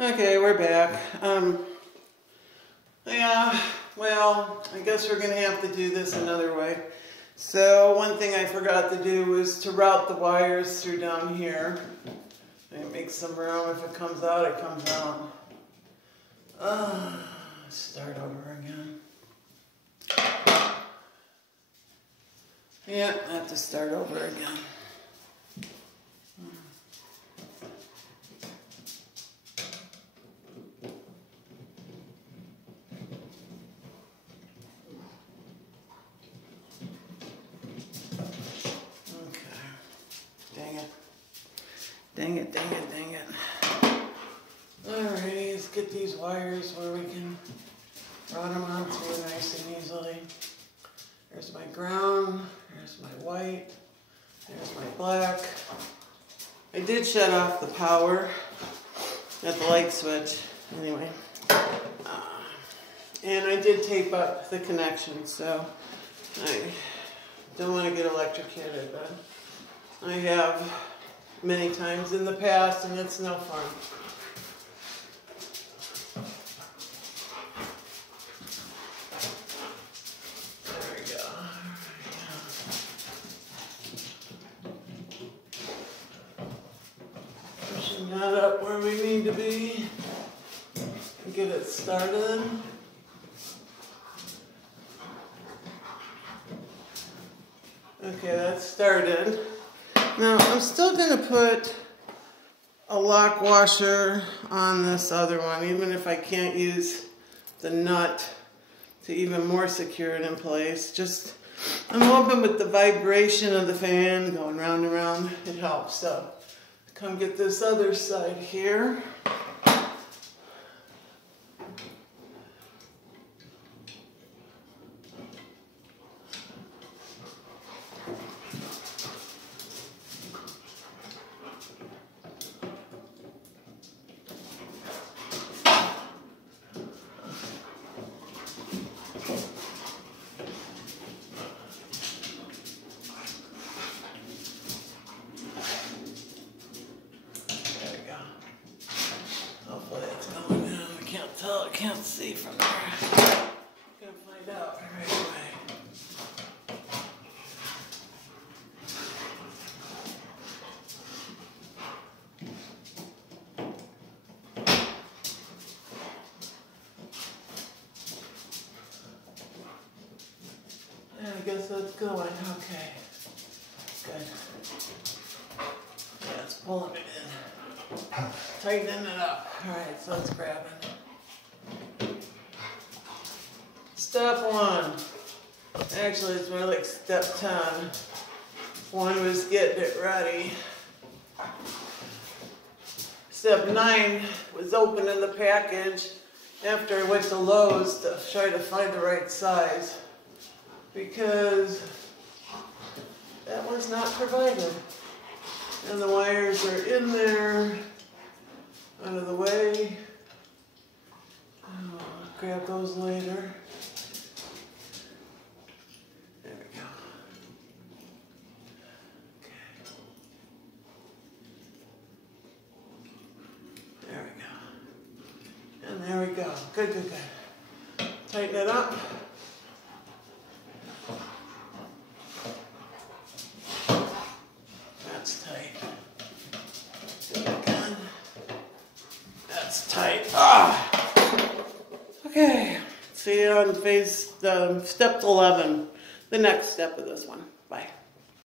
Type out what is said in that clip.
Okay, we're back. Yeah, well, I guess we're going to have to do this another way. So one thing I forgot to do was to route the wires through down here. And make some room. If it comes out, it comes out. Start over again. Yeah, I have to start over again. Dang it. Alrighty, let's get these wires where we can route them on through nice and easily. There's my ground, there's my white, there's my black. I did shut off the power at the light switch, anyway. And I did tape up the connection, so I don't want to get electrocuted, but I have many times in the past, and it's no fun. There we go. Pushing that up where we need to be and get it started. Okay, that's started. Now, I'm still going to put a lock washer on this other one, even if I can't use the nut to even more secure it in place. Just, I'm hoping with the vibration of the fan going round and round, it helps. So, come get this other side here. I can't see from there. I'm gonna find out right away. Yeah, I guess that's going. Okay. Good. Yeah, it's pulling it in. Tightening it up. Alright, so it's grabbing. Step 1. Actually, it's more like step 10. 1 was getting it ready. Step 9 was opening the package after I went to Lowe's to try to find the right size, because that was not provided. And the wires are in there, out of the way. I'll grab those later. There we go. Okay. There we go. And there we go. Good, good, good. Tighten it up. That's tight. Do it again. That's tight. Okay. See you on step 11, the next step of this one. Bye.